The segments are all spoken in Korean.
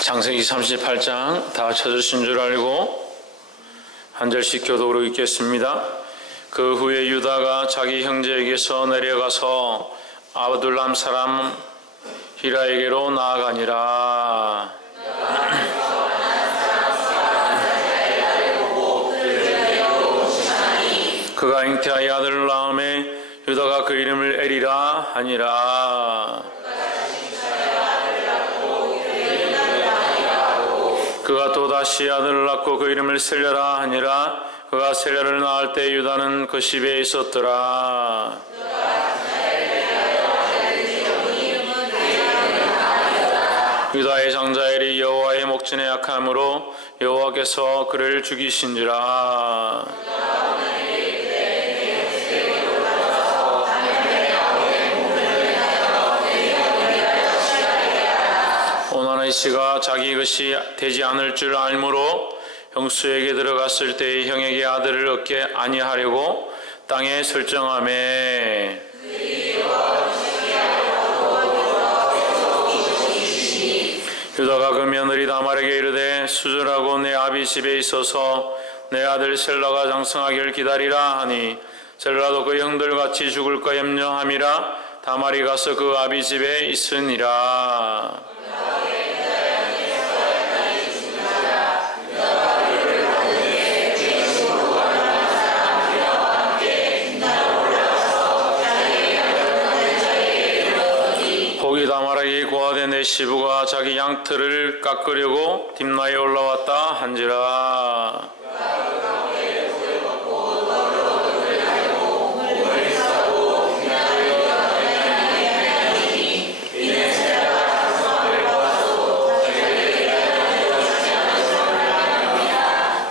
창세기 38장 다 찾으신 줄 알고 한 절씩 교독으로 읽겠습니다. 그 후에 유다가 자기 형제에게서 내려가서 아둘람 사람 히라에게로 나아가니라. 그가 잉태하여 아들을 낳음에 유다가 그 이름을 에리라 하니라. 그가 또다시 아들을 낳고 그 이름을 셀라라 하니라. 그가 셀라를 낳을 때 유다는 그 집에 있었더라. 유다의 장자 엘이 여호와의 목전에 약함으로 여호와께서 그를 죽이신지라. 오나니 씨가 자기 것이 되지 않을 줄 알므로 형수에게 들어갔을 때 형에게 아들을 얻게 아니하려고 땅에 설정하매 유다가 그 며느리 다말에게 이르되 수절하고 내 아비 집에 있어서 내 아들 셀라가 장성하기를 기다리라 하니 셀라도 그 형들 같이 죽을까 염려함이라 다말이 가서 그 아비 집에 있으니라. 거기 다말에게 고아된 내 시부가 자기 양털을 깎으려고 딥나에 올라왔다 한지라.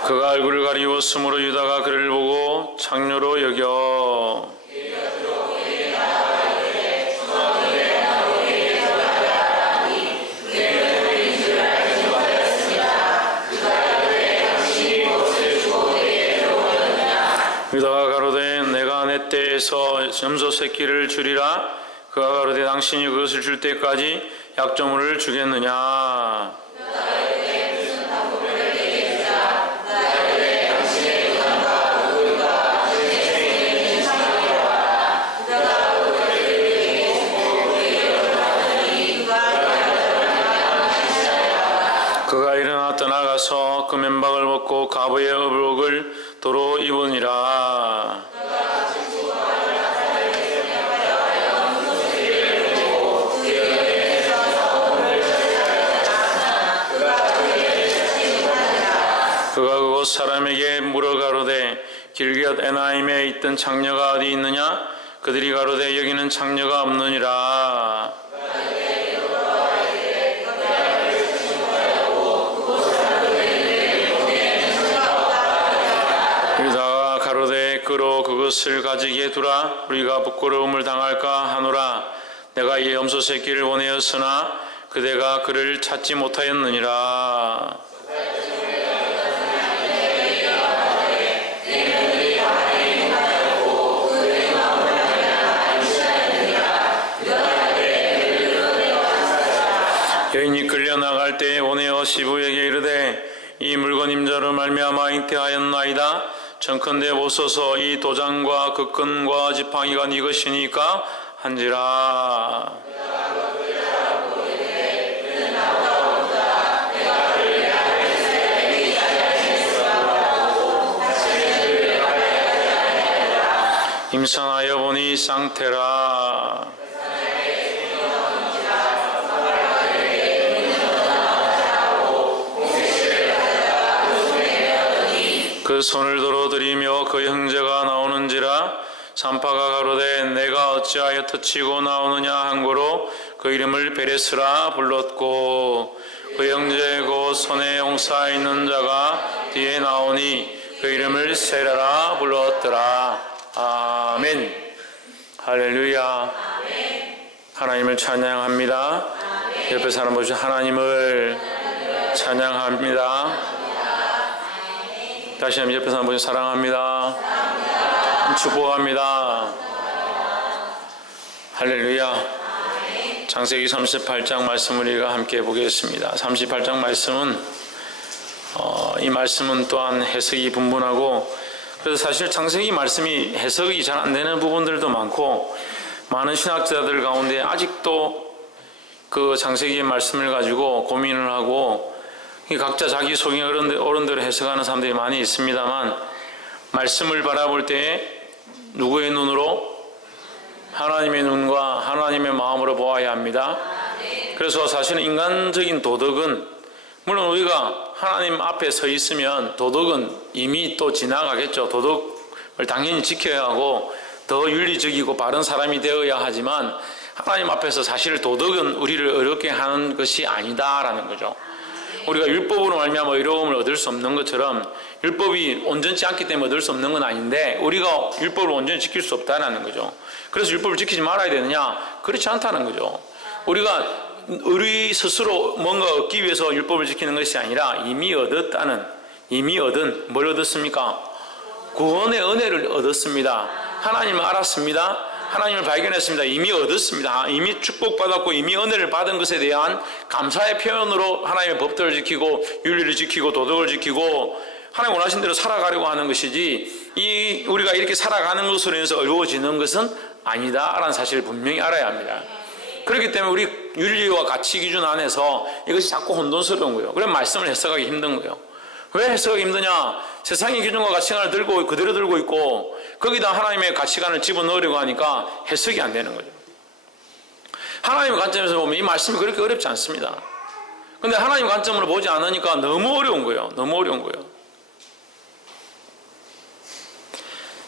그가 얼굴을 가리웠으므로 유다가 그를 보고 창녀로 여겨 유다가 가로되 내가 내 때에서 염소 새끼를 주리라. 그가 가로되 당신이 그것을 줄 때까지 약조물을 주겠느냐. 그가 일어나 떠나가서 그 맨박을 벗고 가부의 의복을 도로 입으니라. 그가 그곳 사람에게 물어 가로되 길굣 에나임에 있던 창녀가 어디 있느냐. 그들이 가로되 여기는 창녀가 없느니라. 유다가 가로되 그로 그것을 가지게 두라. 우리가 부끄러움을 당할까 하노라. 내가 이 염소 새끼를 보내었으나 그대가 그를 찾지 못하였느니라. 여인이 끌려나갈 때에 오네어 시부에게 이르되 이 물건 임자로 말미암아 잉태하였나이다. 청컨대 보소서 이 도장과 그 끈과 지팡이가 네 것이니까 한지라. 임산하여 보니 쌍태라. 그 손을 들어들이며 그 형제가 나오는지라. 산파가 가로되 내가 어찌하여 터치고 나오느냐 한 거로 그 이름을 베레스라 불렀고 그 형제 곧 손에 홍사 있는 자가 뒤에 나오니 그 이름을 세라라 불렀더라. 아멘. 할렐루야. 하나님을 찬양합니다. 옆에 사람 보시죠. 하나님을 찬양합니다. 다시 한번 옆에 사람 보시죠. 사랑합니다. 축복합니다. 할렐루야. 창세기 38장 말씀을 우리가 함께 보겠습니다. 38장 말씀은 이 말씀은 또한 해석이 분분하고, 그래서 사실 창세기 말씀이 해석이 잘 안 되는 부분들도 많고, 많은 신학자들 가운데 아직도 그 창세기의 말씀을 가지고 고민을 하고 각자 자기 속의 어른대로 해석하는 사람들이 많이 있습니다만, 말씀을 바라볼 때에 누구의 눈으로? 하나님의 눈과 하나님의 마음으로 보아야 합니다. 그래서 사실은 인간적인 도덕은, 물론 우리가 하나님 앞에 서 있으면 도덕은 이미 또 지나가겠죠. 도덕을 당연히 지켜야 하고 더 윤리적이고 바른 사람이 되어야 하지만, 하나님 앞에서 사실 도덕은 우리를 어렵게 하는 것이 아니다라는 거죠. 우리가 율법으로 말미암아 의로움을 얻을 수 없는 것처럼, 율법이 온전치 않기 때문에 얻을 수 없는 건 아닌데 우리가 율법을 온전히 지킬 수 없다는 거죠. 그래서 율법을 지키지 말아야 되느냐? 그렇지 않다는 거죠. 우리가 우리 스스로 뭔가 얻기 위해서 율법을 지키는 것이 아니라 이미 얻은 뭘 얻었습니까? 구원의 은혜를 얻었습니다. 하나님을 알았습니다. 하나님을 발견했습니다. 이미 얻었습니다. 이미 축복받았고 이미 은혜를 받은 것에 대한 감사의 표현으로 하나님의 법들을 지키고 윤리를 지키고 도덕을 지키고 하나님 원하신 대로 살아가려고 하는 것이지, 우리가 이렇게 살아가는 것으로 인해서 어려워지는 것은 아니다라는 사실을 분명히 알아야 합니다. 그렇기 때문에 우리 윤리와 가치 기준 안에서 이것이 자꾸 혼돈스러운 거예요. 그래서 말씀을 해석하기 힘든 거예요. 왜 해석하기 힘드냐? 세상의 기준과 가치관을 그대로 들고 있고 거기다 하나님의 가치관을 집어넣으려고 하니까 해석이 안 되는 거죠. 하나님의 관점에서 보면 이 말씀이 그렇게 어렵지 않습니다. 근데 하나님의 관점으로 보지 않으니까 너무 어려운 거예요. 너무 어려운 거예요.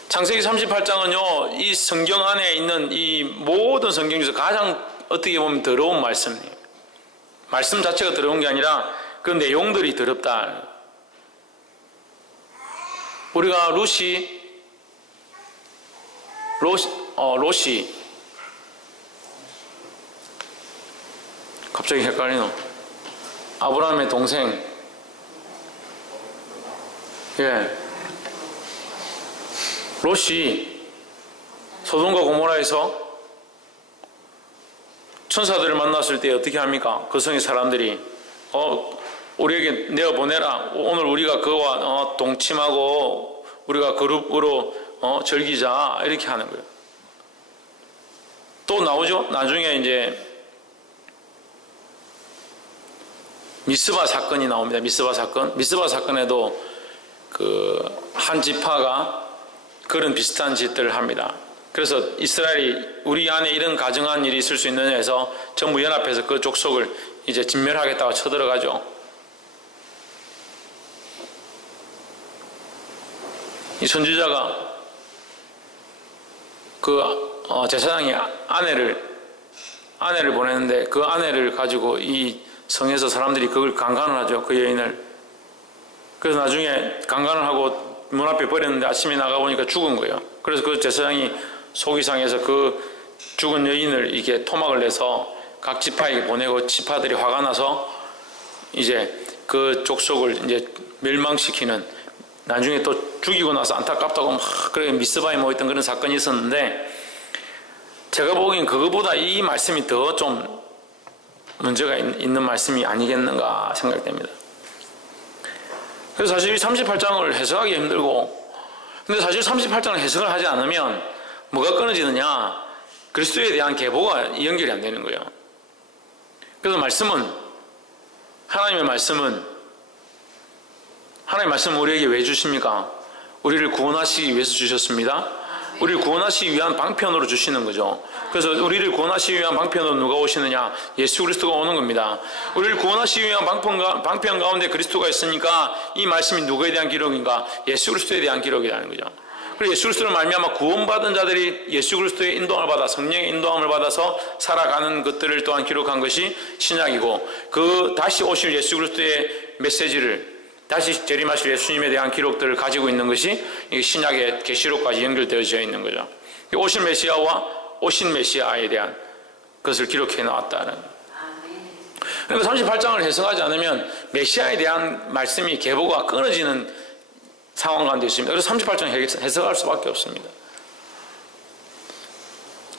창세기 38장은요, 이 성경 안에 있는 이 모든 성경 중에서 가장 어떻게 보면 더러운 말씀이에요. 말씀 자체가 더러운 게 아니라 그 내용들이 더럽다. 우리가 롯이 갑자기 헷갈리노. 아브라함의 동생, 롯이 소돔과 고모라에서 천사들을 만났을 때 어떻게 합니까? 그 성의 사람들이 우리에게 내어보내라. 오늘 우리가 그와 동침하고 우리가 그룹으로 즐기자, 이렇게 하는 거예요. 또 나오죠. 나중에 이제 미스바 사건이 나옵니다. 미스바 사건에도 그 한 지파가 그런 비슷한 짓들을 합니다. 그래서 이스라엘이 우리 안에 이런 가증한 일이 있을 수 있느냐 해서 전부 연합해서 그 족속을 이제 진멸하겠다고 쳐들어가죠. 이 선지자가 그 제사장이 아내를 보냈는데 그 아내를 가지고 이 성에서 사람들이 그걸 강간을 하죠. 그 여인을. 그래서 나중에 강간을 하고 문 앞에 버렸는데 아침에 나가보니까 죽은 거예요. 그래서 그 제사장이 속이 상해서 그 죽은 여인을 이게 토막을 내서 각 지파에게 보내고, 지파들이 화가 나서 이제 그 족속을 이제 멸망시키는, 나중에 또 죽이고 나서 안타깝다고 막 그렇게 미스바에 모였던 그런 사건이 있었는데, 제가 보기엔 그거보다 이 말씀이 더 좀 문제가 있는 말씀이 아니겠는가 생각됩니다. 그래서 사실 이 38장을 해석하기 힘들고, 근데 사실 38장을 해석을 하지 않으면 뭐가 끊어지느냐? 그리스도에 대한 계보가 연결이 안 되는 거예요. 그래서 하나님의 말씀은 우리에게 왜 주십니까? 우리를 구원하시기 위해서 주셨습니다. 우리를 구원하시기 위한 방편으로 주시는 거죠. 그래서 우리를 구원하시기 위한 방편으로 누가 오시느냐? 예수 그리스도가 오는 겁니다. 우리를 구원하시기 위한 방편 가운데 그리스도가 있으니까 이 말씀이 누구에 대한 기록인가? 예수 그리스도에 대한 기록이라는 거죠. 그리고 예수 그리스도를 말미암아 구원받은 자들이 예수 그리스도의 인도함을 받아, 성령의 인도함을 받아서 살아가는 것들을 또한 기록한 것이 신약이고, 그 다시 오실 예수 그리스도의 메시지를, 다시 재림하실 예수님에 대한 기록들을 가지고 있는 것이 신약의 계시록까지 연결되어져 있는 거죠. 오실 메시아와 오신 메시아에 대한 것을 기록해 나왔다는. 그러니까 38장을 해석하지 않으면 메시아에 대한 말씀이 계보가 끊어지는 상황 가운데 있습니다. 그래서 38장 해석할 수밖에 없습니다.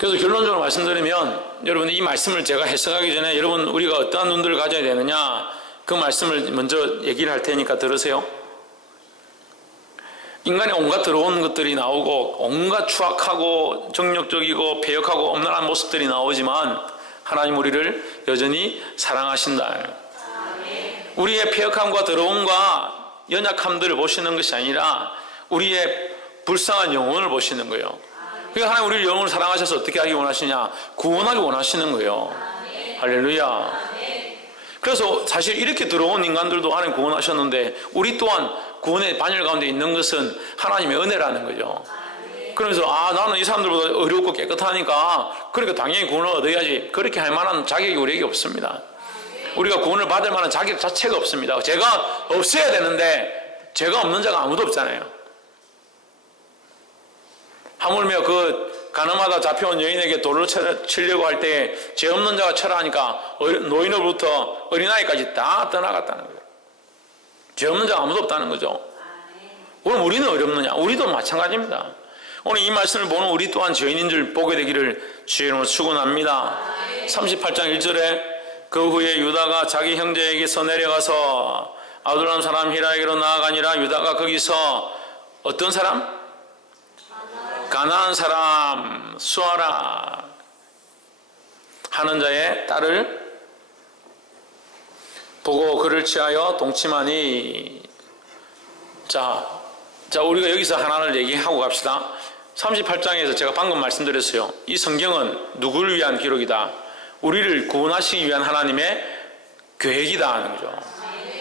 그래서 결론적으로 말씀드리면 여러분 이 말씀을 제가 해석하기 전에 여러분 우리가 어떠한 눈들을 가져야 되느냐 그 말씀을 먼저 얘기를 할 테니까 들으세요. 인간의 온갖 더러운 것들이 나오고 온갖 추악하고 정력적이고 패역하고 엄란한 모습들이 나오지만 하나님 우리를 여전히 사랑하신다. 우리의 패역함과 더러움과 연약함들을 보시는 것이 아니라 우리의 불쌍한 영혼을 보시는 거예요. 그러니까 하나님 우리를 영혼을 사랑하셔서 어떻게 하기 원하시냐? 구원하기 원하시는 거예요. 할렐루야. 그래서 사실 이렇게 더러운 인간들도 하나님 구원하셨는데 우리 또한 구원의 반열 가운데 있는 것은 하나님의 은혜라는 거죠. 그러면서 나는 이 사람들보다 어렵고 깨끗하니까 그러니까 당연히 구원을 얻어야지 그렇게 할 만한 자격이 우리에게 없습니다. 우리가 구원을 받을 만한 자격 자체가 없습니다. 제가 없어야 되는데 제가 없는 자가 아무도 없잖아요. 하물며 그 가늠하다 잡혀온 여인에게 돌을 치려고 할 때 죄 없는 자가 쳐라 하니까 노인으로부터 어린아이까지 다 떠나갔다는 거예요. 죄 없는 자가 아무도 없다는 거죠. 그럼 우리는 어렵느냐? 우리도 마찬가지입니다. 오늘 이 말씀을 보는 우리 또한 죄인인 줄 보게 되기를 주의 이름으로 축원합니다. 38장 1절에 그 후에 유다가 자기 형제에게서 내려가서 아둘람 사람 히라에게로 나아가니라. 유다가 거기서 어떤 사람? 가나안 사람 수아라 하는 자의 딸을 보고 그를 취하여 동침하니. 자 우리가 여기서 하나를 얘기하고 갑시다. 38장에서 제가 방금 말씀드렸어요. 이 성경은 누구를 위한 기록이다? 우리를 구원하시기 위한 하나님의 계획이다 하는 거죠.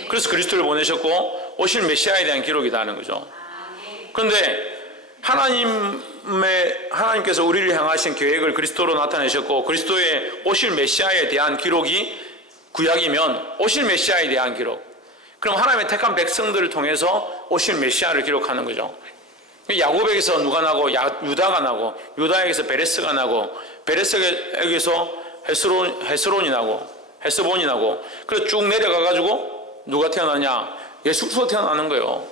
그래서 그리스도를 보내셨고 오실 메시아에 대한 기록이다 하는 거죠. 그런데 하나님께서 우리를 향하신 계획을 그리스도로 나타내셨고 그리스도의 오실 메시아에 대한 기록이 구약이면 오실 메시아에 대한 기록, 그럼 하나님의 택한 백성들을 통해서 오실 메시아를 기록하는 거죠. 야곱에게서 누가 나고 유다가 나고 유다에게서 베레스가 나고 베레스에게서 헤스론이 나고 헤스본이 나고 그래서 쭉 내려가가지고 누가 태어나냐? 예수 그리스도 태어나는 거예요.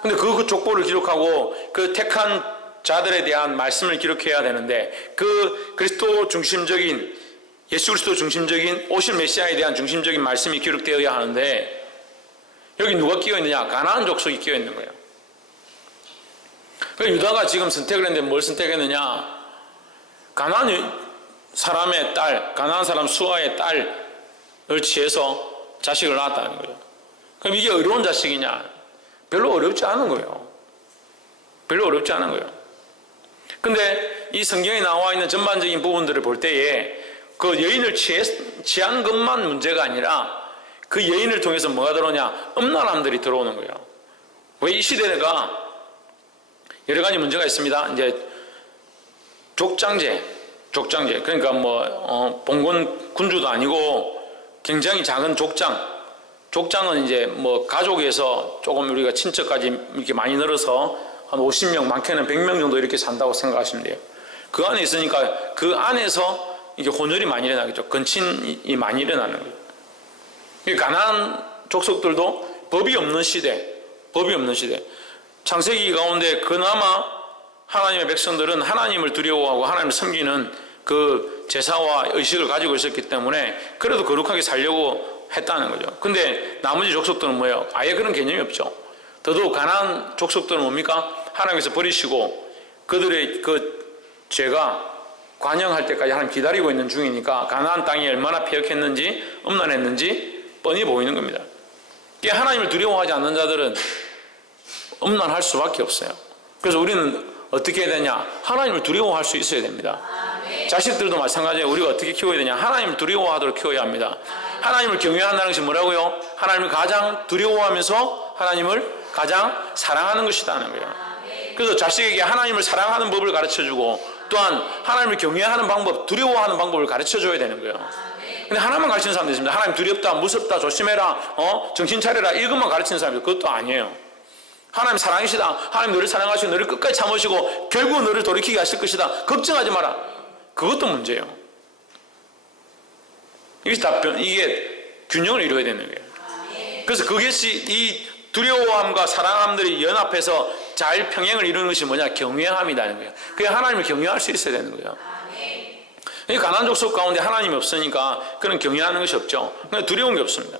근데 그 족보를 기록하고 그 택한 자들에 대한 말씀을 기록해야 되는데 그 그리스도 중심적인 예수 그리스도 중심적인 오실 메시아에 대한 중심적인 말씀이 기록되어야 하는데 여기 누가 끼어 있느냐? 가나안 족속이 끼어 있는 거예요. 그러니까 유다가 지금 선택을 했는데 뭘 선택했느냐? 가나안 사람의 딸, 가나안 사람 수아의 딸을 취해서 자식을 낳았다는 거예요. 그럼 이게 어려운 자식이냐? 별로 어렵지 않은 거예요. 별로 어렵지 않은 거예요. 근데 이 성경에 나와 있는 전반적인 부분들을 볼 때에 그 여인을 취한 것만 문제가 아니라 그 여인을 통해서 뭐가 들어오냐? 음란함들이 들어오는 거예요. 왜 이 시대가 여러 가지 문제가 있습니다. 이제 족장제 그러니까 봉건 군주도 아니고 굉장히 작은 족장은 이제 가족에서 조금 우리가 친척까지 이렇게 많이 늘어서 한 50명, 많게는 100명 정도 이렇게 산다고 생각하시면 돼요. 그 안에 있으니까 그 안에서 이게 혼혈이 많이 일어나겠죠. 건친이 많이 일어나는 거예요. 가나안 족속들도 법이 없는 시대. 창세기 가운데 그나마 하나님의 백성들은 하나님을 두려워하고 하나님을 섬기는 그 제사와 의식을 가지고 있었기 때문에 그래도 거룩하게 살려고 했다는 거죠. 근데 나머지 족속들은 뭐예요? 아예 그런 개념이 없죠. 더더욱 가나안 족속들은 뭡니까? 하나님께서 버리시고 그들의 그 죄가 관영할 때까지 하나님 기다리고 있는 중이니까 가나안 땅이 얼마나 패역했는지 음란했는지 뻔히 보이는 겁니다. 하나님을 두려워하지 않는 자들은 음란할 수밖에 없어요. 그래서 우리는 어떻게 해야 되냐? 하나님을 두려워할 수 있어야 됩니다. 자식들도 마찬가지예요. 우리가 어떻게 키워야 되냐? 하나님을 두려워하도록 키워야 합니다. 하나님을 경외한다는 것이 뭐라고요? 하나님을 가장 두려워하면서 하나님을 가장 사랑하는 것이라는 거예요. 그래서 자식에게 하나님을 사랑하는 법을 가르쳐주고 또한 하나님을 경외하는 방법, 두려워하는 방법을 가르쳐줘야 되는 거예요. 근데 하나만 가르치는 사람도 있습니다. 하나님 두렵다, 무섭다, 조심해라, 정신 차려라 이것만 가르치는 사람들 그것도 아니에요. 하나님 사랑이시다. 하나님 너를 사랑하시고 너를 끝까지 참으시고 결국 너를 돌이키게 하실 것이다. 걱정하지 마라. 그것도 문제예요. 이게 균형을 이루어야 되는 거예요. 그래서 그것이 이 두려워함과 사랑함들이 연합해서 잘 평행을 이루는 것이 뭐냐? 경외함이라는 거예요. 그냥 하나님을 경외할 수 있어야 되는 거예요. 이 가나안 족속 가운데 하나님이 없으니까 그런 경외하는 것이 없죠. 그냥 두려운 게 없습니다.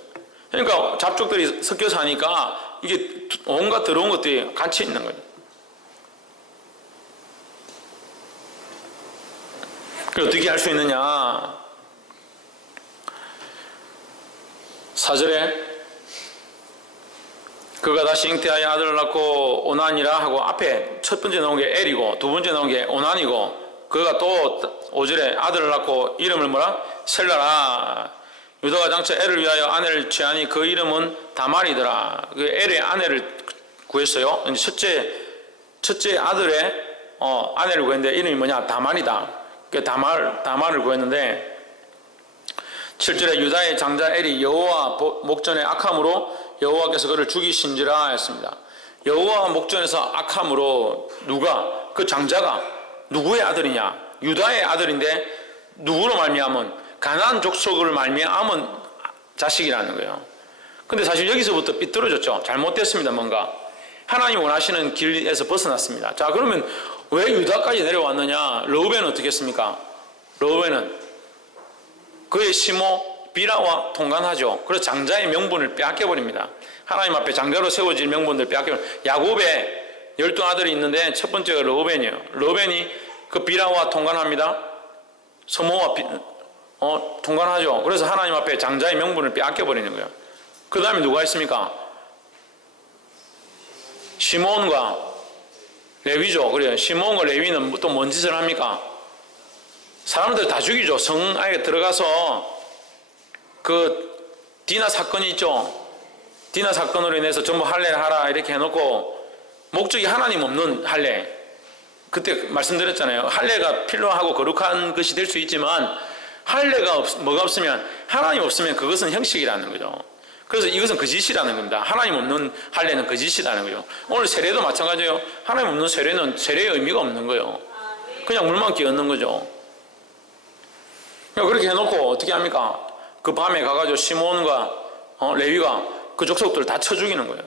그러니까 잡족들이 섞여 사니까 이게 온갖 더러운 것들이 같이 있는 거예요. 그걸 어떻게 할 수 있느냐? 4절에 그가 다시 잉태하여 아들을 낳고 오난이라 하고 앞에 첫 번째 나온 게 엘이고 두 번째 나온 게 오난이고 그가 또 5절에 아들을 낳고 이름을 뭐라? 셀라라. 유다가 장차 엘을 위하여 아내를 취하니 그 이름은 다말이더라. 그 엘의 아내를 구했어요. 첫째 아들의 아내를 구했는데 이름이 뭐냐? 다말이다. 그 다말을 구했는데 7절에 유다의 장자 엘이 여호와 목전에 악함으로 여호와께서 그를 죽이신지라 했습니다. 여호와 목전에서 악함으로 누가? 그 장자가 누구의 아들이냐? 유다의 아들인데 누구로 말미암은? 가나안 족속을 말미암은 자식이라는 거예요. 근데 사실 여기서부터 삐뚤어졌죠. 잘못됐습니다. 뭔가 하나님 원하시는 길에서 벗어났습니다. 자, 그러면 왜 유다까지 내려왔느냐? 르우벤은 어떻게 했습니까? 르우벤은 그의 시모 비라와 통관하죠. 그래서 장자의 명분을 빼앗겨버립니다. 하나님 앞에 장자로 세워질 명분을 빼앗겨버립니다. 야곱의 12아들이 있는데 첫 번째가 르우벤이에요. 르우벤이 그 비라와 통관합니다. 서모와 통관하죠. 그래서 하나님 앞에 장자의 명분을 빼앗겨버리는 거예요. 그 다음에 누가 있습니까? 시몬과 레위죠. 그래요. 시몬과 레위는 또 뭔 짓을 합니까? 사람들 다 죽이죠. 성 안에 들어가서 그 디나 사건이 있죠. 디나 사건으로 인해서 전부 할례를 하라 이렇게 해놓고 목적이 하나님 없는 할례. 그때 말씀드렸잖아요. 할례가 필요하고 거룩한 것이 될 수 있지만 할례가 뭐가 없으면 하나님 없으면 그것은 형식이라는 거죠. 그래서 이것은 거짓이라는 겁니다. 하나님 없는 할례는 거짓이라는 거예요. 오늘 세례도 마찬가지예요. 하나님 없는 세례는 세례의 의미가 없는 거예요. 그냥 물만 끼얹는 거죠. 그렇게 해놓고 어떻게 합니까? 그 밤에 가가지고 시몬과 레위가 그 족속들 다 쳐 죽이는 거예요.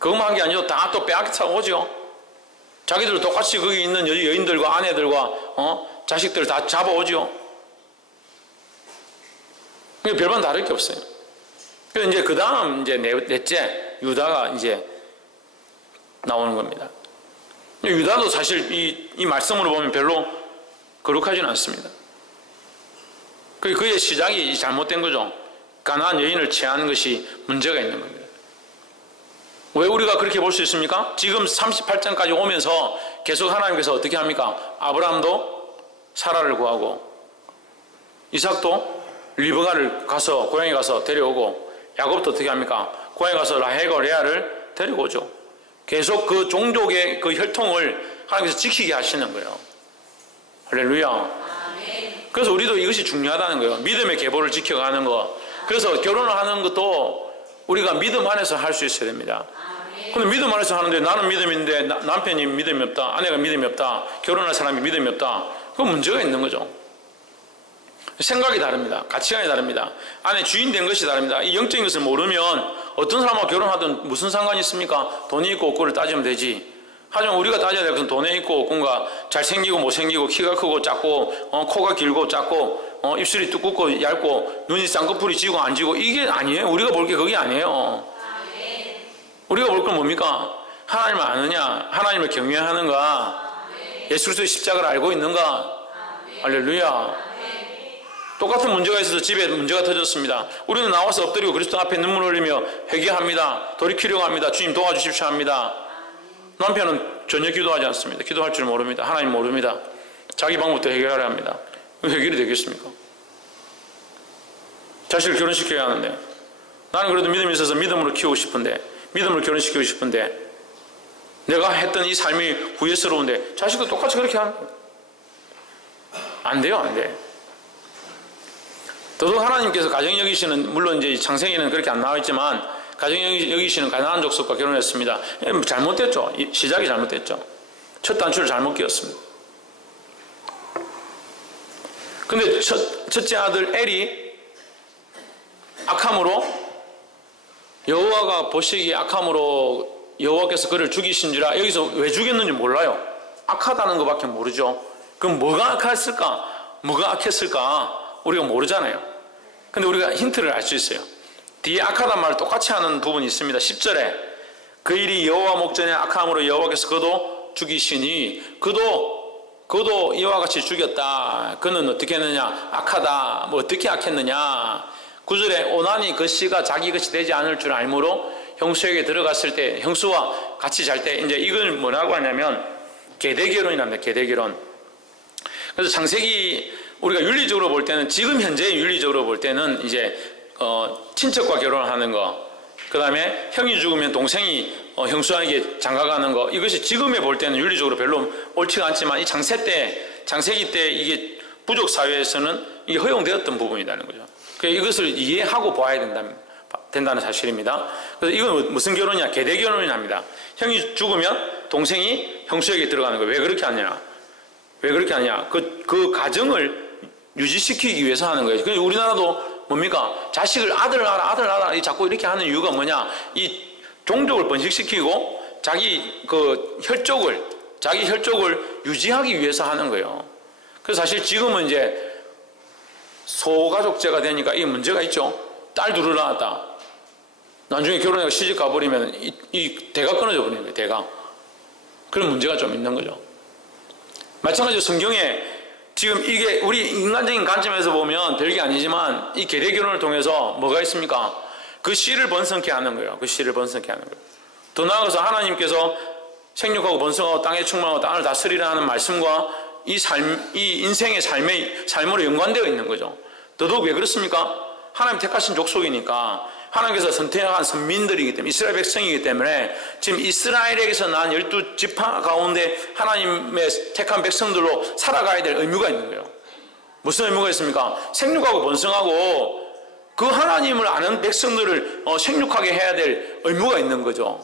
그것만 한 게 아니고 다 또 빼앗아 오죠. 자기들 똑같이 거기 있는 여인들과 아내들과 자식들 다 잡아오죠. 별반 다를 게 없어요. 그래서 이제 그 다음 이제 넷째 유다가 이제 나오는 겁니다. 유다도 사실 이 말씀으로 보면 별로 거룩하지는 않습니다. 그의 시작이 잘못된 거죠. 가나안 여인을 취하는 것이 문제가 있는 겁니다. 왜 우리가 그렇게 볼 수 있습니까? 지금 38장까지 오면서 계속 하나님께서 어떻게 합니까? 아브라함도 사라를 구하고 이삭도 리브가를 가서 고향에 가서 데려오고 야곱도 어떻게 합니까? 고향에 가서 라헬과 레아를 데리고 오죠. 계속 그 종족의 그 혈통을 하나님께서 지키게 하시는 거예요. 할렐루야. 그래서 우리도 이것이 중요하다는 거예요. 믿음의 계보를 지켜가는 거. 그래서 결혼을 하는 것도 우리가 믿음 안에서 할 수 있어야 됩니다. 근데 믿음 안에서 하는데 나는 믿음인데 남편이 믿음이 없다, 아내가 믿음이 없다, 결혼할 사람이 믿음이 없다. 그건 문제가 있는 거죠. 생각이 다릅니다. 가치관이 다릅니다. 안에 주인 된 것이 다릅니다. 이 영적인 것을 모르면 어떤 사람하고 결혼하든 무슨 상관이 있습니까? 돈이 있고 없고를 따지면 되지. 하지만 우리가 따져야 될 것은 돈에 있고 없고가 잘생기고 못생기고 키가 크고 작고 코가 길고 작고 입술이 두껍고 얇고 눈이 쌍꺼풀이 지고 안 지고 이게 아니에요. 우리가 볼 게 그게 아니에요. 우리가 볼 건 뭡니까? 하나님을 아느냐? 하나님을 경외하는가? 예수 그리스도의 십자가를 알고 있는가? 할렐루야. 똑같은 문제가 있어서 집에 문제가 터졌습니다. 우리는 나와서 엎드리고 그리스도 앞에 눈물 흘리며 회개합니다. 돌이키려고 합니다. 주님 도와주십시오 합니다. 남편은 전혀 기도하지 않습니다. 기도할 줄 모릅니다. 하나님 모릅니다. 자기 방법부터 해결하려 합니다. 해결이 되겠습니까? 자식을 결혼시켜야 하는데 나는 그래도 믿음이 있어서 믿음으로 키우고 싶은데 믿음으로 결혼시키고 싶은데 내가 했던 이 삶이 후회스러운데 자식도 똑같이 그렇게 하는 거예요. 안 돼요. 안 돼. 더더욱 하나님께서 가정 여기시는 물론 이제 창세기는 그렇게 안 나와 있지만 가정 여기시는 가나안 족속과 결혼했습니다. 잘못됐죠. 시작이 잘못됐죠. 첫 단추를 잘못 끼웠습니다. 근데 첫째 아들 엘이 악함으로 여호와가 보시기에 악함으로 여호와께서 그를 죽이신지라. 여기서 왜 죽였는지 몰라요. 악하다는 것밖에 모르죠. 그럼 뭐가 악했을까? 뭐가 악했을까? 우리가 모르잖아요. 근데 우리가 힌트를 알 수 있어요. 뒤에 악하단 말을 똑같이 하는 부분이 있습니다. 10절에 그 일이 여호와 목전에 악함으로 여호와께서 그도 죽이시니 그도 이와 같이 죽였다. 그는 어떻게 했느냐? 악하다. 뭐 어떻게 악했느냐? 9절에 오난이 그 씨가 자기 것이 되지 않을 줄 알므로 형수에게 들어갔을 때 형수와 같이 잘 때 이제 이걸 뭐라고 하냐면 계대결혼이랍니다. 계대결혼. 그래서 창세기 우리가 윤리적으로 볼 때는 지금 현재 윤리적으로 볼 때는 이제 친척과 결혼하는 거, 그 다음에 형이 죽으면 동생이 형수에게 장가가는 거, 이것이 지금에 볼 때는 윤리적으로 별로 옳지가 않지만 이 창세기 때 이게 부족 사회에서는 이게 허용되었던 부분이라는 거죠. 그래서 이것을 이해하고 봐야 된다는 사실입니다. 그래서 이건 무슨 결혼이냐? 계대 결혼이랍니다. 형이 죽으면 동생이 형수에게 들어가는 거예요. 왜 그렇게 하냐? 왜 그렇게 하냐? 그 가정을 유지시키기 위해서 하는 거예요. 그래서 우리나라도 뭡니까? 자식을 아들 낳아라 자꾸 이렇게 하는 이유가 뭐냐? 이 종족을 번식시키고 자기 혈족을 유지하기 위해서 하는 거예요. 그래서 사실 지금은 이제 소가족제가 되니까 이 문제가 있죠. 딸 둘을 낳았다. 나중에 결혼해서 시집 가버리면 이 대가 끊어져 버리는 거예요. 대가. 그런 문제가 좀 있는 거죠. 마찬가지로 성경에 지금 이게 우리 인간적인 관점에서 보면 별게 아니지만 이 계대 결혼을 통해서 뭐가 있습니까? 그 씨를 번성케 하는 거예요. 그 씨를 번성케 하는 거예요. 더 나아가서 하나님께서 생육하고 번성하고 땅에 충만하고 땅을 다스리라 하는 말씀과 이 인생의 삶으로 연관되어 있는 거죠. 더더욱 왜 그렇습니까? 하나님 택하신 족속이니까 하나님께서 선택한 선민들이기 때문에 이스라엘 백성이기 때문에 지금 이스라엘에게서 난 12지파 가운데 하나님의 택한 백성들로 살아가야 될 의무가 있는 거예요. 무슨 의무가 있습니까? 생육하고 번성하고 그 하나님을 아는 백성들을 생육하게 해야 될 의무가 있는 거죠.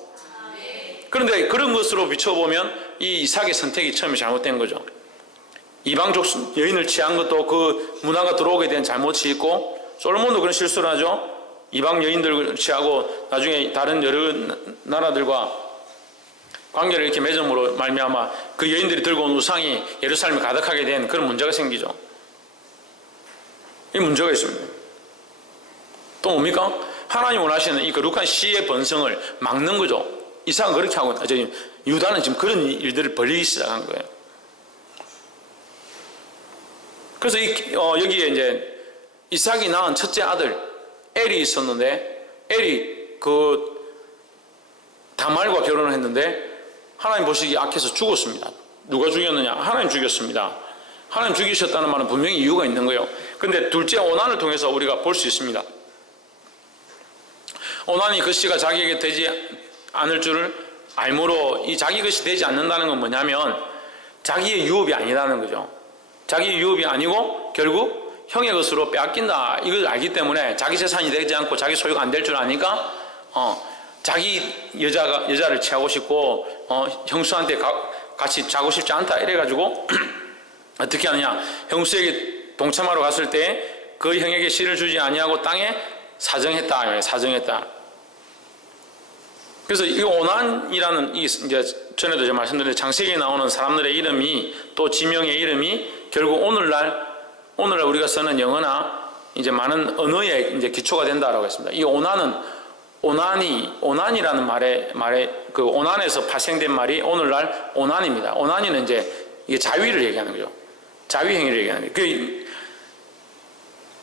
그런데 그런 것으로 비춰보면 이 이삭의 선택이 처음에 잘못된 거죠. 이방족 여인을 취한 것도 그 문화가 들어오게 된 잘못이 있고, 솔로몬도 그런 실수를 하죠. 이방 여인들을 취하고 나중에 다른 여러 나라들과 관계를 이렇게 맺음으로 말미암아 그 여인들이 들고 온 우상이 예루살렘에 가득하게 된 그런 문제가 생기죠. 이 문제가 있습니다. 또 뭡니까? 하나님 원하시는 이 거룩한 씨의 번성을 막는 거죠. 이삭은 그렇게 하고, 유다는 지금 그런 일들을 벌이기 시작한 거예요. 그래서 여기에 이제 이삭이 낳은 첫째 아들 엘이 있었는데, 엘이 다말과 결혼을 했는데 하나님 보시기에 악해서 죽었습니다. 누가 죽였느냐? 하나님 죽였습니다. 하나님 죽이셨다는 말은 분명히 이유가 있는 거예요. 그런데 둘째 오난을 통해서 우리가 볼 수 있습니다. 오난이 그 씨가 자기에게 되지 않을 줄을 알므로, 이 자기 것이 되지 않는다는 건 뭐냐면 자기의 유업이 아니라는 거죠. 자기의 유업이 아니고 결국 형의 것으로 빼앗긴다, 이걸 알기 때문에 자기 재산이 되지 않고 자기 소유가 안 될 줄 아니까 자기 여자를 취하고 싶고 형수한테 같이 자고 싶지 않다 이래가지고 어떻게 하느냐, 형수에게 동참하러 갔을 때 그 형에게 씨를 주지 아니하고 땅에 사정했다. 그래서 이 오난이라는 이제 전에도 제가 말씀드린 창세기에 나오는 사람들의 이름이, 또 지명의 이름이 결국 오늘날 우리가 쓰는 영어나 이제 많은 언어의 이제 기초가 된다라고 했습니다. 이 오난이라는 말에 그 오난에서 파생된 말이 오늘날 오난입니다. 오난이는 이제 이게 자위를 얘기하는 거죠. 자위 행위를 얘기하는 거예요.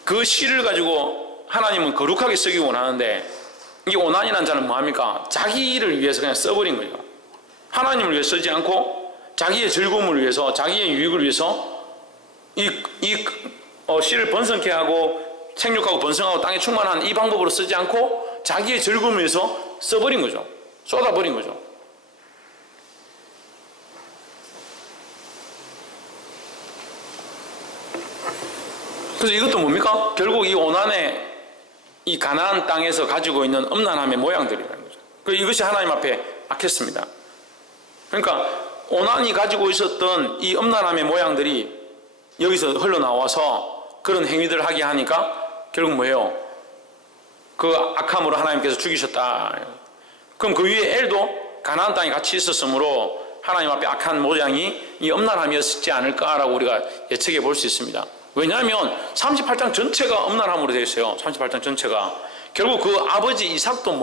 그 씨를 가지고 하나님은 거룩하게 쓰기 원하는데, 이 오난이라는 자는 뭐합니까? 자기를 위해서 그냥 써버린 거예요. 하나님을 위해 쓰지 않고 자기의 즐거움을 위해서, 자기의 유익을 위해서 이 씨를 번성케 하고 생육하고 번성하고 땅에 충만한 이 방법으로 쓰지 않고 자기의 즐거움을 위해서 써버린 거죠. 쏟아버린 거죠. 그래서 이것도 뭡니까? 결국 이 오난의 이 가나안 땅에서 가지고 있는 음란함의 모양들이라는 거죠. 이것이 하나님 앞에 악했습니다. 그러니까 오난이 가지고 있었던 이 음란함의 모양들이 여기서 흘러나와서 그런 행위들을 하게 하니까 결국 뭐예요? 그 악함으로 하나님께서 죽이셨다. 그럼 그 위에 엘도 가나안 땅에 같이 있었으므로 하나님 앞에 악한 모양이 이 음란함이었지 않을까라고 우리가 예측해 볼 수 있습니다. 왜냐하면 38장 전체가 음란함으로 되어 있어요. 38장 전체가. 결국 그 아버지 이삭도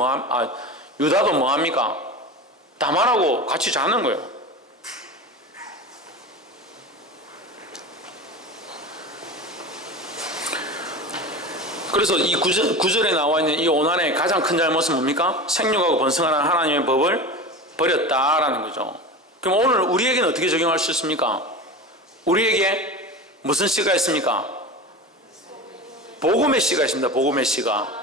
유다도 뭐합니까? 다말하고 같이 자는 거예요. 그래서 이 구절에 나와 있는 이 오난의 가장 큰 잘못은 뭡니까? 생육하고 번성하는 하나님의 법을 버렸다라는 거죠. 그럼 오늘 우리에게는 어떻게 적용할 수 있습니까? 우리에게 무슨 씨가 있습니까? 복음의 씨가 있습니다. 복음의 씨가.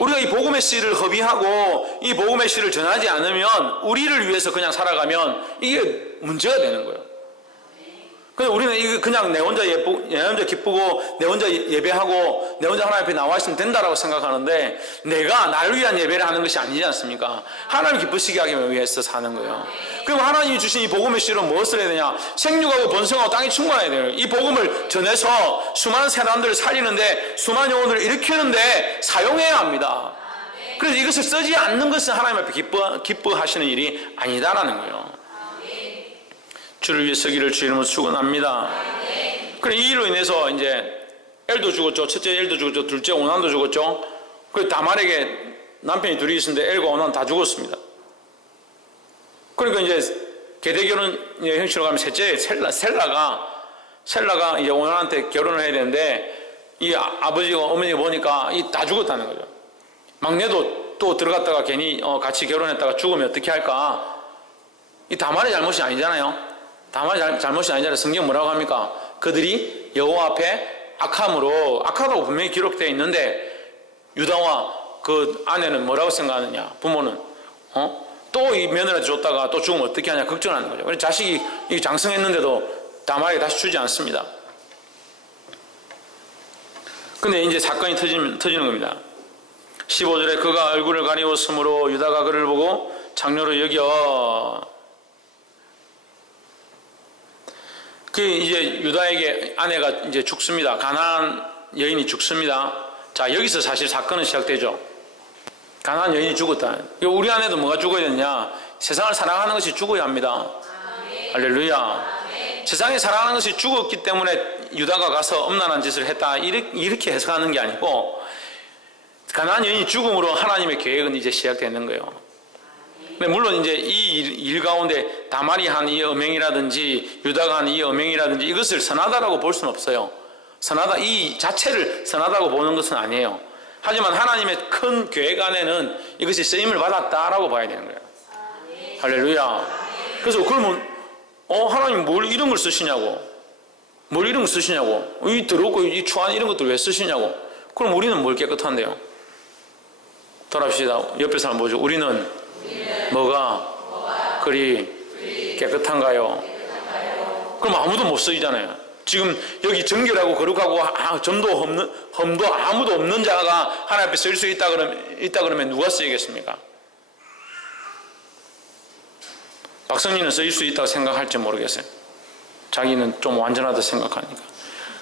우리가 이 복음의 씨를 허비하고 이 복음의 씨를 전하지 않으면, 우리를 위해서 그냥 살아가면 이게 문제가 되는 거예요. 근데 우리는 이거 그냥 내 혼자 기쁘고 내 혼자 예배하고 내 혼자 하나님 앞에 나와 있으면 된다라고 생각하는데, 내가 나를 위한 예배를 하는 것이 아니지 않습니까? 하나님 기쁘시게 하기 위해서 사는 거예요. 그럼 하나님이 주신 이 복음의 씨로 무엇을 해야 되냐? 생육하고 번성하고 땅이 충만해야 돼요. 이 복음을 전해서 수많은 사람들을 살리는데, 수많은 영혼들을 일으키는데 사용해야 합니다. 그래서 이것을 쓰지 않는 것은 하나님 앞에 기뻐하시는 일이 아니다라는 거예요. 주를 위해 서기를 주 이름으로 축원합니다. 그래, 이 일로 인해서 이제 엘도 죽었죠. 첫째 엘도 죽었죠. 둘째 오난도 죽었죠. 그래, 다말에게 남편이 둘이 있었는데 엘과 오난 다 죽었습니다. 그러니까 이제 계대 결혼 형식으로 가면 셋째 셀라가 이제 오난한테 결혼을 해야 되는데, 이 아버지가 어머니가 보니까 다 죽었다는 거죠. 막내도 또 들어갔다가 괜히 같이 결혼했다가 죽으면 어떻게 할까? 이 다말의 잘못이 아니잖아요. 다말의 잘못이 아니잖아요. 성경 뭐라고 합니까? 그들이 여호와 앞에 악하다고 분명히 기록되어 있는데, 유다와 그 아내는 뭐라고 생각하느냐? 부모는 또 이 며느리한테 줬다가 또 죽으면 어떻게 하냐 걱정하는 거죠. 그래서 자식이 장성했는데도 다말에게 다시 주지 않습니다. 근데 이제 사건이 터지는 겁니다. 15절에 그가 얼굴을 가리웠으므로 유다가 그를 보고 장녀로 여겨. 그 이제 유다에게 아내가 이제 죽습니다. 가나안 여인이 죽습니다. 자, 여기서 사실 사건은 시작되죠. 가나안 여인이 죽었다. 우리 안에도 뭐가 죽어야 되냐? 세상을 사랑하는 것이 죽어야 합니다. 할렐루야. 세상에 사랑하는 것이 죽었기 때문에 유다가 가서 엄란한 짓을 했다, 이렇게 해석하는 게 아니고, 가나안 여인이 죽음으로 하나님의 계획은 이제 시작되는 거예요. 물론 이제 이 일 가운데 다말이 한 이 음행이라든지 유다가 한 이 음행이라든지 이것을 선하다라고 볼 수는 없어요. 선하다, 이 자체를 선하다고 보는 것은 아니에요. 하지만 하나님의 큰 계획 안에는 이것이 쓰임을 받았다라고 봐야 되는 거예요. 할렐루야. 그래서 그러면 하나님 뭘 이런 걸 쓰시냐고, 뭘 이런 걸 쓰시냐고, 이 더럽고 이 추한 이런 것들 왜 쓰시냐고. 그럼 우리는 뭘 깨끗한데요? 돌아봅시다. 옆에 사람 보죠. 우리는 뭐가 그리 깨끗한가요? 그럼 아무도 못 쓰이잖아요. 지금 여기 정결하고 거룩하고 험도 아무도 없는 자가 하나님 앞에 쓸 수 있다 그러면 누가 쓰이겠습니까? 박성진은 쓰일 수 있다고 생각할지 모르겠어요. 자기는 좀 완전하다 생각하니까.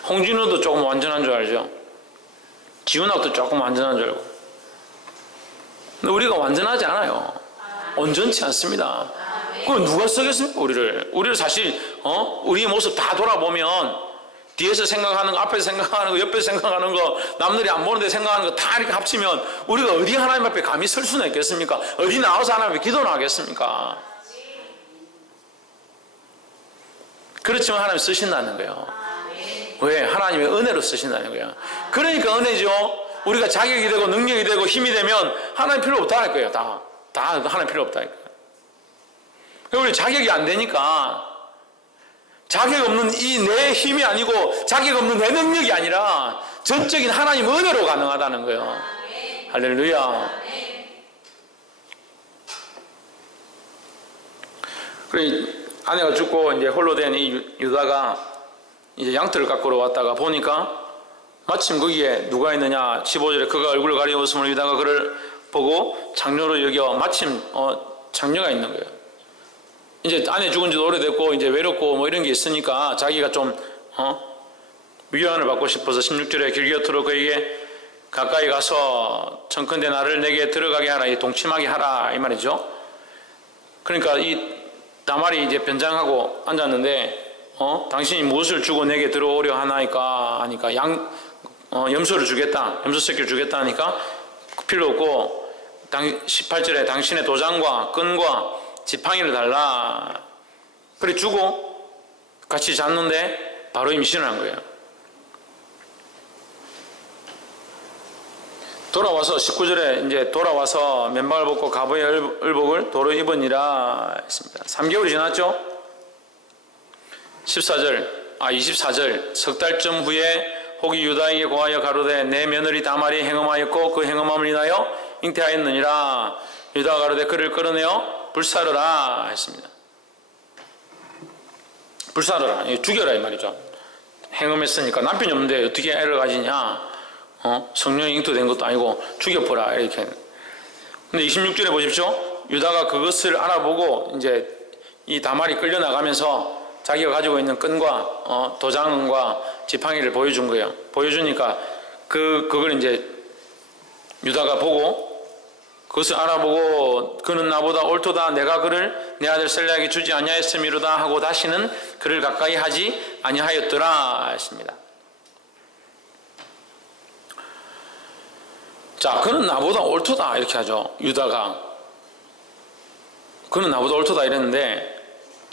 홍진우도 조금 완전한 줄 알죠? 지훈아도 조금 완전한 줄 알고. 근데 우리가 완전하지 않아요. 온전치 않습니다. 그럼 누가 쓰겠습니까? 우리를 사실 우리의 모습 다 돌아보면 뒤에서 생각하는 거, 앞에서 생각하는 거, 옆에서 생각하는 거, 남들이 안 보는데 생각하는 거 다 이렇게 합치면 우리가 어디 하나님 앞에 감히 설 수는 있겠습니까? 어디 나와서 하나님 앞에 기도는 하겠습니까? 그렇지만 하나님 쓰신다는 거예요. 왜? 하나님의 은혜로 쓰신다는 거예요. 그러니까 은혜죠. 우리가 자격이 되고 능력이 되고 힘이 되면 하나님 필요 없다 할 거예요. 다 하나님 필요 없다 할 거예요. 우리 자격이 안 되니까, 자격 없는 이 내 힘이 아니고 자격 없는 내 능력이 아니라 전적인 하나님 은혜로 가능하다는 거예요. 할렐루야. 그래, 아내가 죽고 이제 홀로 된 이 유다가 이제 양털을 깎으러 왔다가 보니까 마침 거기에 누가 있느냐? 15절에 그가 얼굴을 가리웠으므로 유다가 그를 보고 장녀로 여겨. 마침 장녀가 있는 거예요. 이제 아내 죽은 지도 오래됐고 이제 외롭고 뭐 이런 게 있으니까 자기가 좀 위안을 받고 싶어서 16절에 길곁으로 그에게 가까이 가서 청컨대 나를 내게 들어가게 하라, 이 동침하게 하라 이 말이죠. 그러니까 이 다말이 이제 변장하고 앉았는데 당신이 무엇을 주고 내게 들어오려 하나이까 하니까 염소를 주겠다, 염소 새끼를 주겠다 하니까 필요 없고 18절에 당신의 도장과 끈과 지팡이를 달라. 그래 주고 같이 잤는데 바로 임신을 한 거예요. 돌아와서 19절에 이제 돌아와서 맨발을 벗고 갑의 을복을 도로 입으니라 했습니다. 3개월이 지났죠? 24절 석 달쯤 후에 혹이 유다에게 고하여 가로되 내 며느리 다말이 행음하였고 그 행음함을 인하여 잉태하였느니라. 유다가 가로되 그를 끌어내어 불사르라 했습니다. 불사르라, 죽여라 이 말이죠. 행음했으니까 남편이 없는데 어떻게 애를 가지냐, 성령이 잉태된 것도 아니고 죽여보라 이렇게. 근데 26절에 보십시오. 유다가 그것을 알아보고 이제 이 다말이 끌려나가면서 자기가 가지고 있는 끈과 도장과 지팡이를 보여준 거예요. 보여주니까 그걸 이제 유다가 보고 그것을 알아보고 그는 나보다 옳도다. 내가 그를 내 아들 셀라에게 주지 아니하였음이로다 하고 다시는 그를 가까이 하지 아니하였더라 했습니다. 자, 그는 나보다 옳도다 이렇게 하죠. 유다가 그는 나보다 옳도다 이랬는데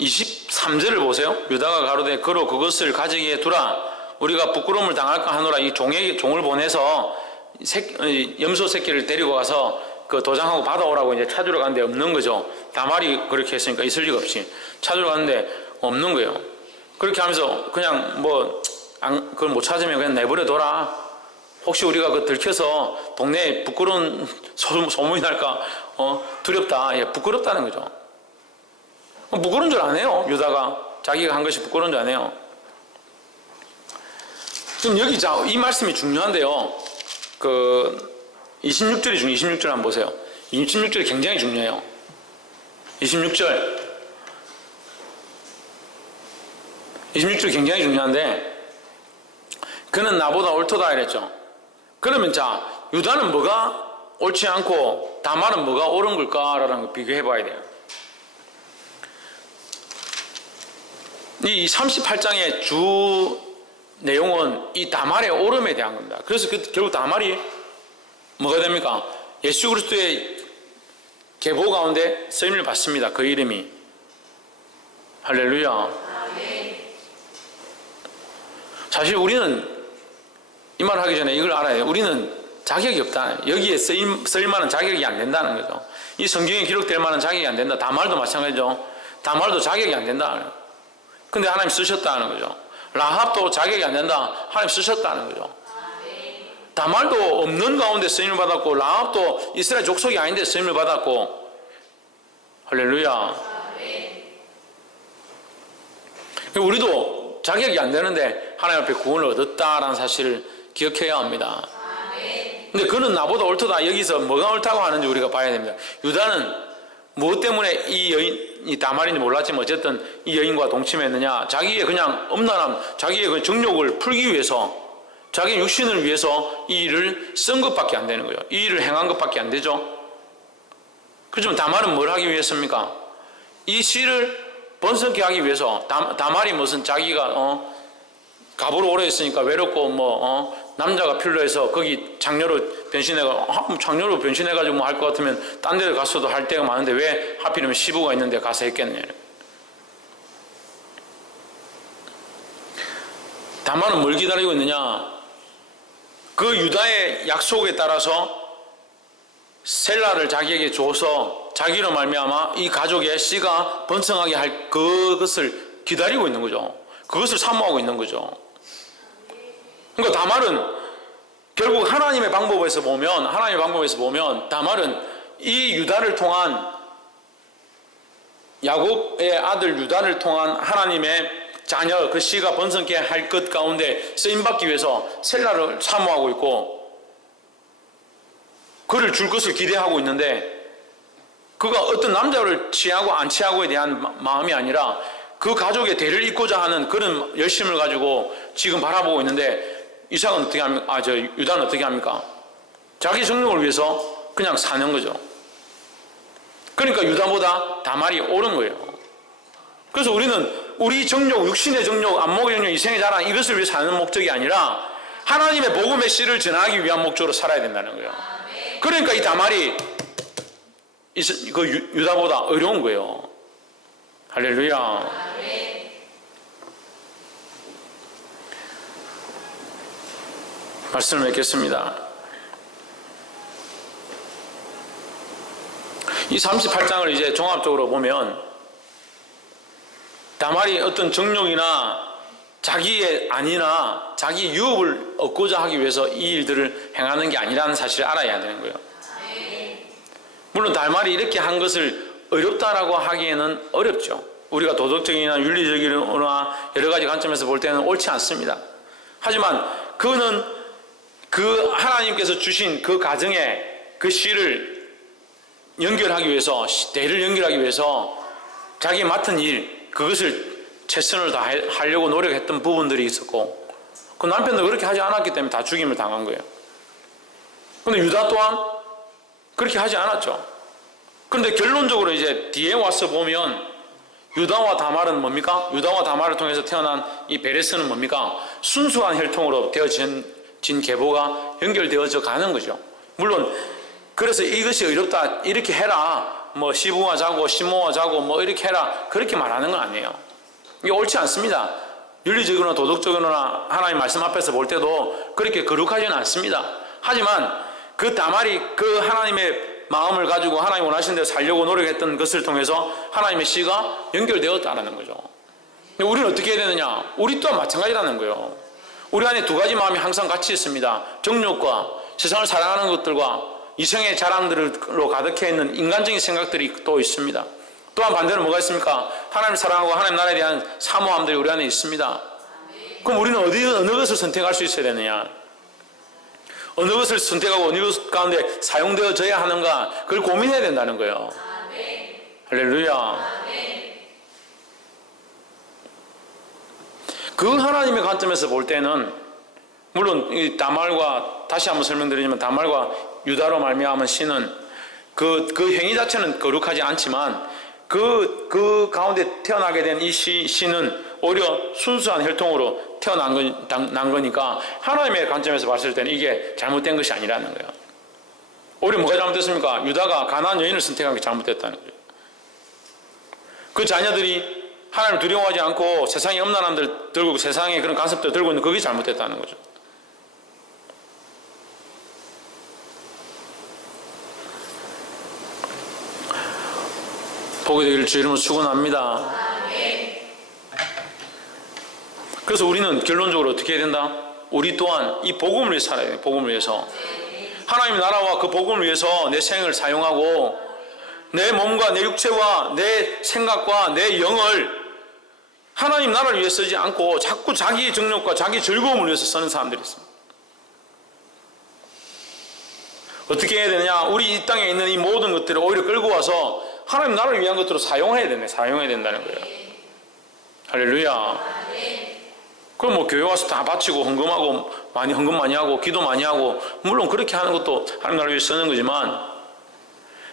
23절을 보세요. 유다가 가로되 그로 그것을 가지기에 두라. 우리가 부끄러움을 당할까 하노라. 이 종을 보내서 염소 새끼를 데리고 가서 그 도장하고 받아오라고 이제 찾으러 갔는데 없는 거죠. 다말이 그렇게 했으니까 있을 리가 없이 찾으러 갔는데 없는 거예요. 그렇게 하면서 그냥 그걸 못 찾으면 그냥 내버려둬라. 혹시 우리가 그 들켜서 동네에 부끄러운 소문이 날까 두렵다. 예, 부끄럽다는 거죠. 부끄러운 줄 안 해요. 유다가 자기가 한 것이 부끄러운 줄 안 해요. 지금 여기 이 말씀이 중요한데요. 26절이 26절 한번 보세요. 26절이 굉장히 중요해요. 26절 굉장히 중요한데 그는 나보다 옳도다 이랬죠. 그러면 자, 유다는 뭐가 옳지 않고 다말은 뭐가 옳은 걸까라는 걸 비교해 봐야 돼요. 이 38장의 주 내용은 이 다말의 옳음에 대한 겁니다. 그래서 결국 다말이 뭐가 됩니까? 예수 그리스도의 계보 가운데 쓰임을 받습니다. 그 이름이. 할렐루야. 사실 우리는 이 말 하기 전에 이걸 알아야 해요. 우리는 자격이 없다. 여기에 쓰일 만한 자격이 안 된다는 거죠. 이 성경에 기록될 만한 자격이 안 된다. 다말도 마찬가지죠. 다말도 자격이 안 된다. 근데 하나님 쓰셨다는 거죠. 라합도 자격이 안 된다. 하나님 쓰셨다는 거죠. 다말도 없는 가운데 쓰임을 받았고 라합도 이스라엘 족속이 아닌데 쓰임을 받았고. 할렐루야. 우리도 자격이 안 되는데 하나님 앞에 구원을 얻었다라는 사실을 기억해야 합니다. 근데 그는 나보다 옳도다. 여기서 뭐가 옳다고 하는지 우리가 봐야 됩니다. 유다는 무엇 때문에 이 다말인지 몰랐지만 어쨌든 이 여인과 동침했느냐. 자기의 그냥 엄란함, 자기의 그 정욕을 풀기 위해서, 자기 육신을 위해서 이 일을 쓴 것밖에 안 되는 거예요. 이 일을 행한 것밖에 안 되죠. 그렇지만 다말은 뭘 하기 위해서입니까? 이 씨를 번성케 하기 위해서. 다말이 무슨 자기가 갑으로 오래 있으니까 외롭고 남자가 필요해서 거기 장녀로 변신해가지고 뭐 할 것 같으면 딴 데 가서도 할 데가 많은데 왜 하필이면 시부가 있는데 가서 했겠느냐. 다말은 뭘 기다리고 있느냐. 그 유다의 약속에 따라서 셀라를 자기에게 줘서 자기로 말미암아 이 가족의 씨가 번성하게 할 그것을 기다리고 있는 거죠. 그것을 사모하고 있는 거죠. 그러니까 다말은 결국 하나님의 방법에서 보면 다말은 이 유다를 통한 야곱의 아들 유다를 통한 하나님의 자녀 그 씨가 번성케 할 것 가운데 쓰임받기 위해서 셀라를 사모하고 있고 그를 줄 것을 기대하고 있는데 그가 어떤 남자를 취하고 안 취하고에 대한 마음이 아니라 그 가족의 대를 잇고자 하는 그런 열심을 가지고 지금 바라보고 있는데 이삭은 어떻게 합니까? 유다는 어떻게 합니까? 자기 정력을 위해서 그냥 사는 거죠. 그러니까 유다보다 다말이 옳은 거예요. 그래서 우리는 우리 정욕, 육신의 정욕, 안목의 정욕, 이생의 자랑 이것을 위해 사는 목적이 아니라 하나님의 복음의 씨를 전하기 위한 목적으로 살아야 된다는 거예요. 그러니까 이 다말이 그 유다보다 어려운 거예요. 할렐루야. 말씀을 맺겠습니다. 이 38장을 이제 종합적으로 보면 다말이 어떤 정욕이나 자기의 안이나 자기 유업을 얻고자 하기 위해서 이 일들을 행하는 게 아니라는 사실을 알아야 되는 거예요. 물론 다말이 이렇게 한 것을 어렵다라고 하기에는 어렵죠. 우리가 도덕적이나 윤리적이나 여러 가지 관점에서 볼 때는 옳지 않습니다. 하지만 그는 그 하나님께서 주신 그 가정에 그 씨를 연결하기 위해서, 대를 연결하기 위해서 자기 맡은 일, 그것을 최선을 다하려고 노력했던 부분들이 있었고, 그 남편도 그렇게 하지 않았기 때문에 다 죽임을 당한 거예요. 그런데 유다 또한 그렇게 하지 않았죠. 그런데 결론적으로 이제 뒤에 와서 보면 유다와 다말은 뭡니까? 유다와 다말을 통해서 태어난 이 베레스는 뭡니까? 순수한 혈통으로 되어진 계보가 연결되어져 가는 거죠. 물론 그래서 이것이 어렵다, 이렇게 해라, 뭐 시부하자고 시모하자고 뭐 이렇게 해라, 그렇게 말하는 건 아니에요. 이게 옳지 않습니다. 윤리적으로나 도덕적으로나 하나님 말씀 앞에서 볼 때도 그렇게 거룩하지는 않습니다. 하지만 그 다말이 그 하나님의 마음을 가지고 하나님 원하시는 대로 살려고 노력했던 것을 통해서 하나님의 씨가 연결되었다는 거죠. 우리는 어떻게 해야 되느냐? 우리 또한 마찬가지라는 거예요. 우리 안에 두 가지 마음이 항상 같이 있습니다. 정욕과 세상을 사랑하는 것들과 이성의 자랑들로 가득해 있는 인간적인 생각들이 또 있습니다. 또한 반대로 뭐가 있습니까? 하나님을 사랑하고 하나님 나라에 대한 사모함들이 우리 안에 있습니다. 그럼 우리는 어느 것을 선택할 수 있어야 되느냐? 어느 것을 선택하고 어느 것 가운데 사용되어져야 하는가, 그걸 고민해야 된다는 거예요. 할렐루야. 그 하나님의 관점에서 볼 때는 물론 이 다말과, 다시 한번 설명드리지만 다말과 유다로 말미암은 씨는 그 행위 자체는 거룩하지 않지만 그 가운데 태어나게 된 이 씨는 오히려 순수한 혈통으로 태어난 거니까 하나님의 관점에서 봤을 때는 이게 잘못된 것이 아니라는 거예요. 오히려 뭐가 잘못됐습니까? 유다가 가나안 여인을 선택한 게 잘못됐다는 거예요. 그 자녀들이 하나님을 두려워하지 않고 세상의 음란함들 들고 세상의 그런 간섭들 들고 있는 그게 잘못됐다는 거죠. 복이 되기를 주 이름으로 축원합니다. 그래서 우리는 결론적으로 어떻게 해야 된다? 우리 또한 이 복음을 위해 살아야 돼요. 복음을 위해서. 하나님의 나라와 그 복음을 위해서 내 생을 사용하고 내 몸과 내 육체와 내 생각과 내 영을 하나님 나라를 위해 쓰지 않고 자꾸 자기 정욕과 자기 즐거움을 위해서 쓰는 사람들이 있습니다. 어떻게 해야 되느냐? 우리 이 땅에 있는 이 모든 것들을 오히려 끌고 와서 하나님 나라를 위한 것들로 사용해야 된다는 거예요. 할렐루야. 그럼 뭐 교회 와서 다 바치고 헌금 많이 하고 기도 많이 하고, 물론 그렇게 하는 것도 하나님 나라를 위해 쓰는 거지만,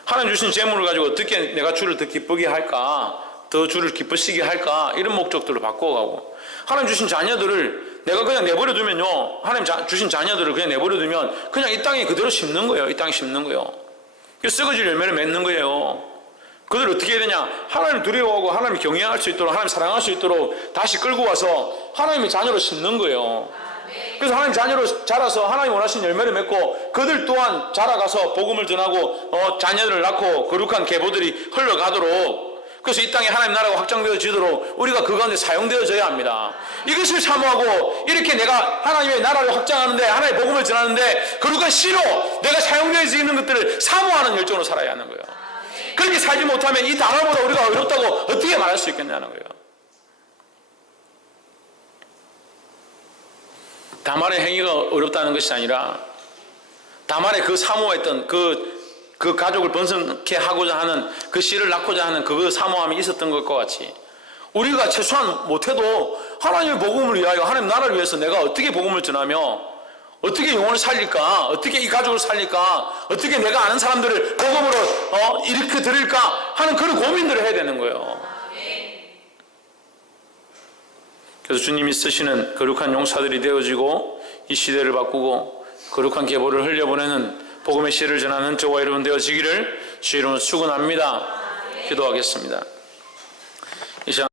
하나님 주신 재물을 가지고 어떻게 내가 주를 더 기쁘게 할까, 더 주를 기쁘시게 할까, 이런 목적들로 바꿔가고, 하나님 주신 자녀들을 내가 그냥 내버려 두면요, 하나님 주신 자녀들을 그냥 내버려 두면 그냥 이 땅에 그대로 심는 거예요. 이 땅에 심는 거예요. 썩어질 열매를 맺는 거예요. 그들 어떻게 해야 되냐? 하나님 두려워하고 하나님 경외할 수 있도록, 하나님 사랑할 수 있도록 다시 끌고 와서 하나님의 자녀로 심는 거예요. 그래서 하나님 자녀로 자라서 하나님 원하시는 열매를 맺고, 그들 또한 자라가서 복음을 전하고 자녀들을 낳고 거룩한 계보들이 흘러가도록, 그래서 이 땅에 하나님 나라가 확장되어지도록 우리가 그 가운데 사용되어져야 합니다. 이것을 사모하고 이렇게 내가 하나님의 나라를 확장하는데, 하나님의 복음을 전하는데 거룩한 씨로 내가 사용되어져 있는 것들을 사모하는 열정으로 살아야 하는 거예요. 그렇게 살지 못하면 이 다말보다 우리가 어렵다고 어떻게 말할 수 있겠냐는 거예요. 다말의 행위가 어렵다는 것이 아니라 다말의 그 사모했던 그 가족을 번성케 하고자 하는, 그 씨를 낳고자 하는 그 사모함이 있었던 것과 같이 우리가 최소한 못해도 하나님의 복음을 위하여, 하나님 나라를 위해서 내가 어떻게 복음을 전하며 어떻게 영혼을 살릴까, 어떻게 이 가족을 살릴까, 어떻게 내가 아는 사람들을 복음으로 일으켜 드릴까 하는 그런 고민들을 해야 되는 거예요. 그래서 주님이 쓰시는 거룩한 용사들이 되어지고 이 시대를 바꾸고 거룩한 계보를 흘려보내는 복음의 씨를 전하는 저와 여러분 되어지기를 주의 이름으로 축원합니다. 기도하겠습니다. 이 시간